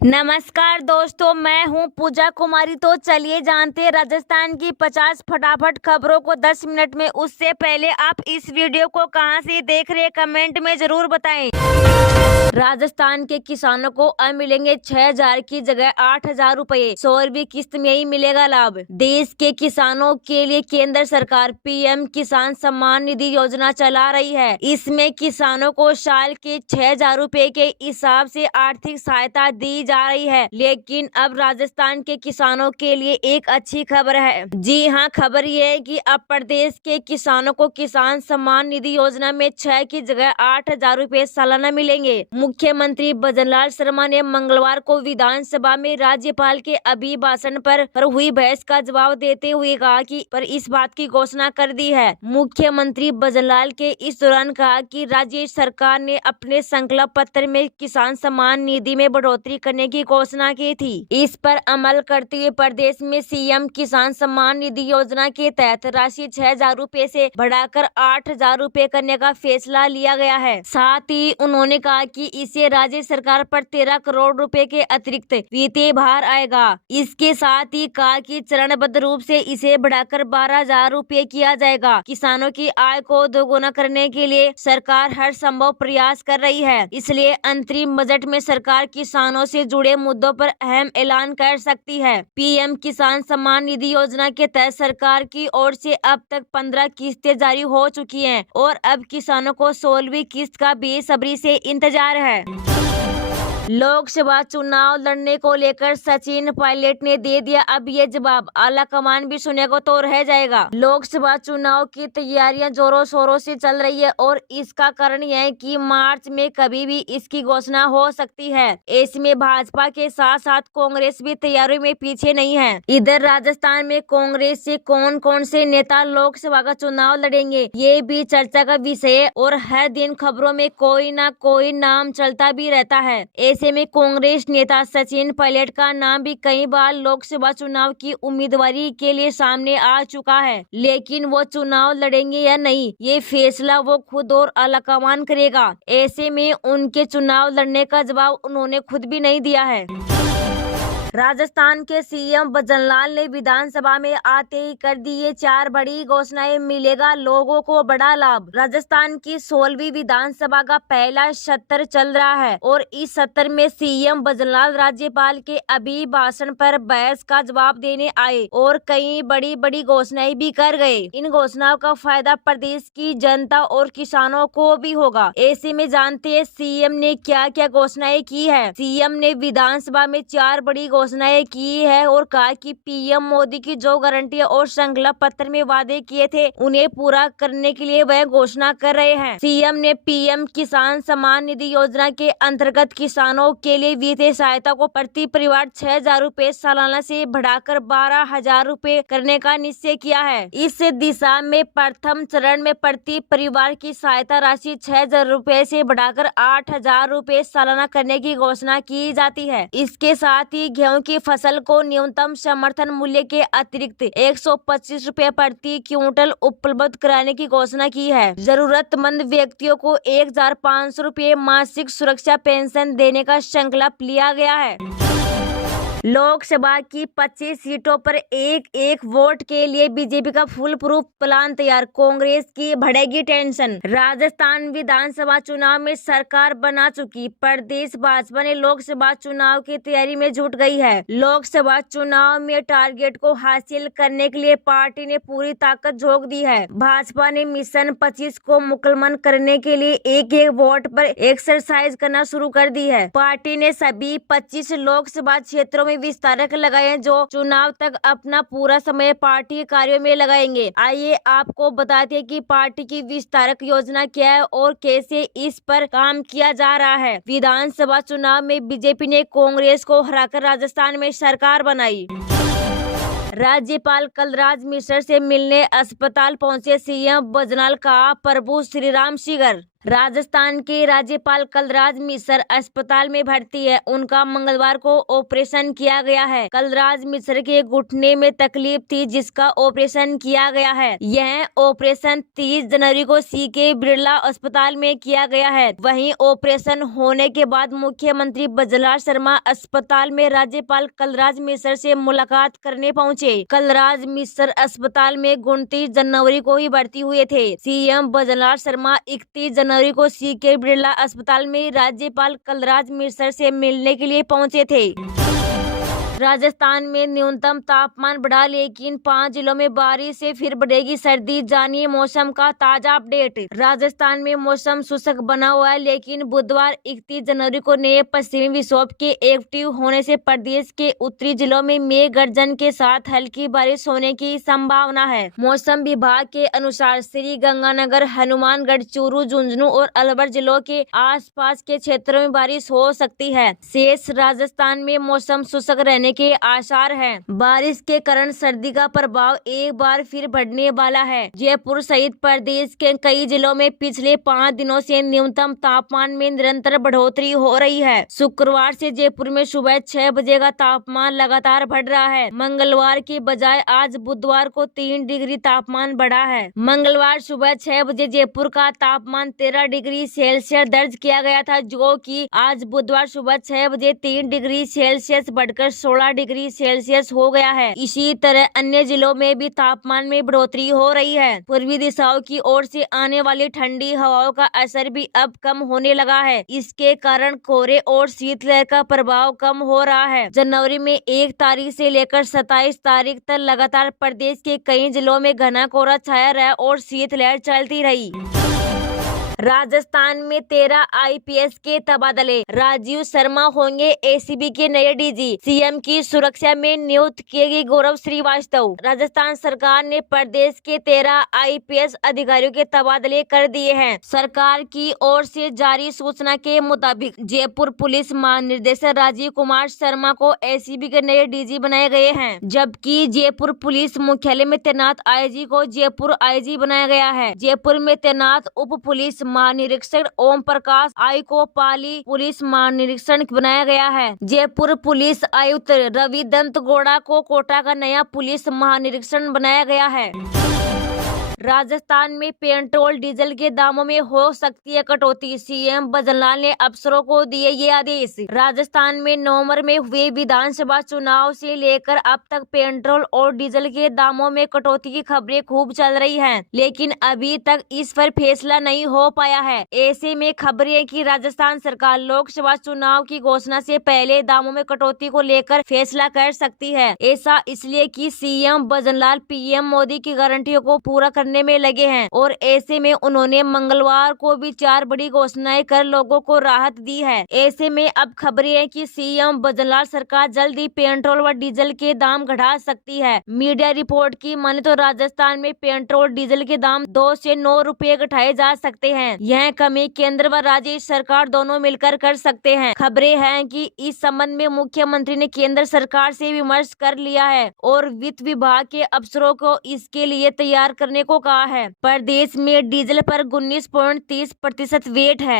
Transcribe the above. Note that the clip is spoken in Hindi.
नमस्कार दोस्तों, मैं हूं पूजा कुमारी। तो चलिए जानते हैं राजस्थान की 50 फटाफट खबरों को 10 मिनट में। उससे पहले आप इस वीडियो को कहां से देख रहे हैं कमेंट में जरूर बताएं। राजस्थान के किसानों को अब मिलेंगे 6,000 की जगह 8,000 रुपए। 100वीं किस्त में ही मिलेगा लाभ। देश के किसानों के लिए केंद्र सरकार पीएम किसान सम्मान निधि योजना चला रही है। इसमें किसानों को साल के 6,000 रुपए के हिसाब से आर्थिक सहायता दी जा रही है। लेकिन अब राजस्थान के किसानों के लिए एक अच्छी खबर है। जी हां, खबर ये है कि अब प्रदेश के किसानों को किसान सम्मान निधि योजना में 6 की जगह 8,000 रुपए सालाना मिलेंगे। मुख्यमंत्री भजनलाल शर्मा ने मंगलवार को विधानसभा में राज्यपाल के अभिभाषण पर हुई बहस का जवाब देते हुए कहा कि इस बात की घोषणा कर दी है। मुख्यमंत्री भजनलाल के इस दौरान कहा कि राज्य सरकार ने अपने संकल्प पत्र में किसान सम्मान निधि में बढ़ोतरी करने की घोषणा की थी। इस पर अमल करते हुए प्रदेश में सीएम किसान सम्मान निधि योजना के तहत राशि 6,000 रुपए से बढ़ाकर 8,000 रुपए करने का फैसला लिया गया है। साथ ही उन्होंने कहा कि इससे राज्य सरकार पर 13 करोड़ रुपए के अतिरिक्त वित्तीय भार आएगा। इसके साथ ही कहा कि चरणबद्ध रूप से इसे बढ़ाकर 12,000 रुपए किया जाएगा। किसानों की आय को दोगुना करने के लिए सरकार हर संभव प्रयास कर रही है। इसलिए अंतरिम बजट में सरकार किसानों से जुड़े मुद्दों पर अहम ऐलान कर सकती है। पीएम किसान सम्मान निधि योजना के तहत सरकार की ओर से अब तक 15 किस्तें जारी हो चुकी हैं और अब किसानों को 16वीं किस्त का बेसब्री से इंतजार है। लोकसभा चुनाव लड़ने को लेकर सचिन पायलट ने दे दिया अब ये जवाब। आला कमान भी सुनने को तो रह जाएगा। लोकसभा चुनाव की तैयारियां जोरों शोरों से चल रही है और इसका कारण यह है कि मार्च में कभी भी इसकी घोषणा हो सकती है। इसमें भाजपा के साथ साथ कांग्रेस भी तैयारियों में पीछे नहीं है। इधर राजस्थान में कांग्रेस से कौन कौन से नेता लोकसभा का चुनाव लड़ेंगे ये भी चर्चा का विषय है और हर दिन खबरों में कोई ना कोई नाम चलता भी रहता है। ऐसे में कांग्रेस नेता सचिन पायलट का नाम भी कई बार लोकसभा चुनाव की उम्मीदवारी के लिए सामने आ चुका है। लेकिन वो चुनाव लड़ेंगे या नहीं ये फैसला वो खुद और आलाकमान करेगा। ऐसे में उनके चुनाव लड़ने का जवाब उन्होंने खुद भी नहीं दिया है। राजस्थान के सीएम भजनलाल ने विधानसभा में आते ही कर दी ये 4 बड़ी घोषणाएं। मिलेगा लोगों को बड़ा लाभ। राजस्थान की 16वीं विधानसभा का पहला सत्र चल रहा है और इस सत्र में सीएम भजनलाल राज्यपाल के अभिभाषण पर बहस का जवाब देने आए और कई बड़ी बड़ी घोषणाएं भी कर गए। इन घोषणाओं का फायदा प्रदेश की जनता और किसानों को भी होगा। ऐसे में जानते हैं सीएम ने क्या क्या घोषणाएं की है। सीएम ने विधानसभा में 4 बड़ी घोषणाएं की है और कहा कि पीएम मोदी की जो गारंटी और संकल्प पत्र में वादे किए थे उन्हें पूरा करने के लिए वह घोषणा कर रहे हैं। सीएम ने पीएम किसान सम्मान निधि योजना के अंतर्गत किसानों के लिए वित्तीय सहायता को प्रति परिवार 6,000 रुपए सालाना से बढ़ाकर 12,000 रुपए करने का निश्चय किया है। इस दिशा में प्रथम चरण में प्रति परिवार की सहायता राशि 6,000 रुपए से बढ़ाकर 8,000 रुपए सालाना करने की घोषणा की जाती है। इसके साथ ही गेहूं की फसल को न्यूनतम समर्थन मूल्य के अतिरिक्त 125 रुपए प्रति क्विंटल उपलब्ध कराने की घोषणा की है। जरूरतमंद व्यक्तियों को 1,500 रुपए मासिक सुरक्षा पेंशन देने का संकल्प लिया गया है। लोकसभा की 25 सीटों पर एक वोट के लिए बीजेपी का फुल प्रूफ प्लान तैयार। कांग्रेस की बढ़ेगी टेंशन। राजस्थान विधानसभा चुनाव में सरकार बना चुकी प्रदेश भाजपा ने लोकसभा चुनाव की तैयारी में जुट गई है। लोकसभा चुनाव में टारगेट को हासिल करने के लिए पार्टी ने पूरी ताकत झोंक दी है। भाजपा ने मिशन 25 को मुकम्मल करने के लिए एक वोट पर एक्सरसाइज करना शुरू कर दी है। पार्टी ने सभी 25 लोकसभा क्षेत्रों विस्तारक लगाए हैं जो चुनाव तक अपना पूरा समय पार्टी कार्यों में लगाएंगे। आइए आपको बताते हैं कि पार्टी की विस्तारक योजना क्या है और कैसे इस पर काम किया जा रहा है। विधानसभा चुनाव में बीजेपी ने कांग्रेस को हराकर राजस्थान में सरकार बनाई। राज्यपाल कलराज मिश्र से मिलने अस्पताल पहुंचे सीएम भजनलाल का प्रभु श्रीराम शिगर। राजस्थान के राज्यपाल कलराज मिश्र अस्पताल में भर्ती है। उनका मंगलवार को ऑपरेशन किया गया है। कलराज मिश्र के घुटने में तकलीफ थी, जिसका ऑपरेशन किया गया है। यह ऑपरेशन 30 जनवरी को सीके बिरला अस्पताल में किया गया है। वहीं ऑपरेशन होने के बाद मुख्यमंत्री बजलाल शर्मा अस्पताल में राज्यपाल कलराज मिश्र से मुलाकात करने पहुंचे। कलराज मिश्र अस्पताल में 29 जनवरी को ही भर्ती हुए थे। सीएम बजलाल शर्मा 31 जनवरी को सीके बिरला अस्पताल में राज्यपाल कलराज मिश्र से मिलने के लिए पहुंचे थे। राजस्थान में न्यूनतम तापमान बढ़ा, लेकिन 5 जिलों में बारिश से फिर बढ़ेगी सर्दी। जानिए मौसम का ताजा अपडेट। राजस्थान में मौसम शुष्क बना हुआ है, लेकिन बुधवार 31 जनवरी को नए पश्चिमी विक्षोभ के एक्टिव होने से प्रदेश के उत्तरी जिलों में मेघ गर्जन के साथ हल्की बारिश होने की संभावना है। मौसम विभाग के अनुसार श्री गंगानगर, हनुमानगढ़, चूरू, झुंझुनू और अलवर जिलों के आसपास के क्षेत्रों में बारिश हो सकती है। शेष राजस्थान में मौसम शुष्क रहने के आसार हैं। बारिश के कारण सर्दी का प्रभाव एक बार फिर बढ़ने वाला है। जयपुर सहित प्रदेश के कई जिलों में पिछले 5 दिनों से न्यूनतम तापमान में निरंतर बढ़ोतरी हो रही है। शुक्रवार से जयपुर में सुबह 6 बजे का तापमान लगातार बढ़ रहा है। मंगलवार की बजाय आज बुधवार को 3 डिग्री तापमान बढ़ा है। मंगलवार सुबह 6 बजे जयपुर का तापमान 13 डिग्री सेल्सियस दर्ज किया गया था, जो कि आज बुधवार सुबह 6 बजे 3 डिग्री सेल्सियस बढ़कर 16 डिग्री सेल्सियस हो गया है। इसी तरह अन्य जिलों में भी तापमान में बढ़ोतरी हो रही है। पूर्वी दिशाओं की ओर से आने वाली ठंडी हवाओं का असर भी अब कम होने लगा है। इसके कारण कोहरे और शीतलहर का प्रभाव कम हो रहा है। जनवरी में 1 तारीख से लेकर 27 तारीख तक लगातार प्रदेश के कई जिलों में घना कोहरा छाया रहा और शीतलहर चलती रही। राजस्थान में 13 आईपीएस के तबादले। राजीव शर्मा होंगे एसीबी के नए डीजी। सीएम की सुरक्षा में नियुक्त किए गए गौरव श्रीवास्तव। राजस्थान सरकार ने प्रदेश के 13 आईपीएस अधिकारियों के तबादले कर दिए हैं। सरकार की ओर से जारी सूचना के मुताबिक जयपुर पुलिस महानिदेशक राजीव कुमार शर्मा को एसीबी के नए डीजी बनाए गए हैं, जबकि जयपुर पुलिस मुख्यालय में तैनात आईजी को जयपुर आईजी बनाया गया है। जयपुर में तैनात उप पुलिस महानिरीक्षक ओम प्रकाश आई को पाली पुलिस महानिरीक्षक बनाया गया है। जयपुर पुलिस आयुक्त रवि दंत गौड़ा को कोटा का नया पुलिस महानिरीक्षक बनाया गया है। राजस्थान में पेट्रोल डीजल के दामों में हो सकती है कटौती। सीएम बजलाल ने अफसरों को दिए ये आदेश। राजस्थान में नवंबर में हुए विधानसभा चुनाव से लेकर अब तक पेट्रोल और डीजल के दामों में कटौती की खबरें खूब चल रही हैं, लेकिन अभी तक इस पर फैसला नहीं हो पाया है। ऐसे में खबरें हैं कि राजस्थान सरकार लोकसभा चुनाव की घोषणा से पहले दामों में कटौती को लेकर फैसला कर सकती है। ऐसा इसलिए कि सीएम बजलाल पीएम मोदी की गारंटियों को पूरा करने में लगे हैं और ऐसे में उन्होंने मंगलवार को भी 4 बड़ी घोषणाएं कर लोगों को राहत दी है। ऐसे में अब खबरें हैं कि सीएम बजलाल सरकार जल्द ही पेट्रोल व डीजल के दाम घटा सकती है। मीडिया रिपोर्ट की माने तो राजस्थान में पेट्रोल डीजल के दाम 2 से 9 रुपए घटाए जा सकते हैं। यह कमी केंद्र व राज्य सरकार दोनों मिलकर कर सकते हैं। खबरें हैं कि इस संबंध में मुख्यमंत्री ने केंद्र सरकार से विमर्श कर लिया है और वित्त विभाग के अफसरों को इसके लिए तैयार करने को कहा है। प्रदेश में डीजल पर 19.30% वेट है।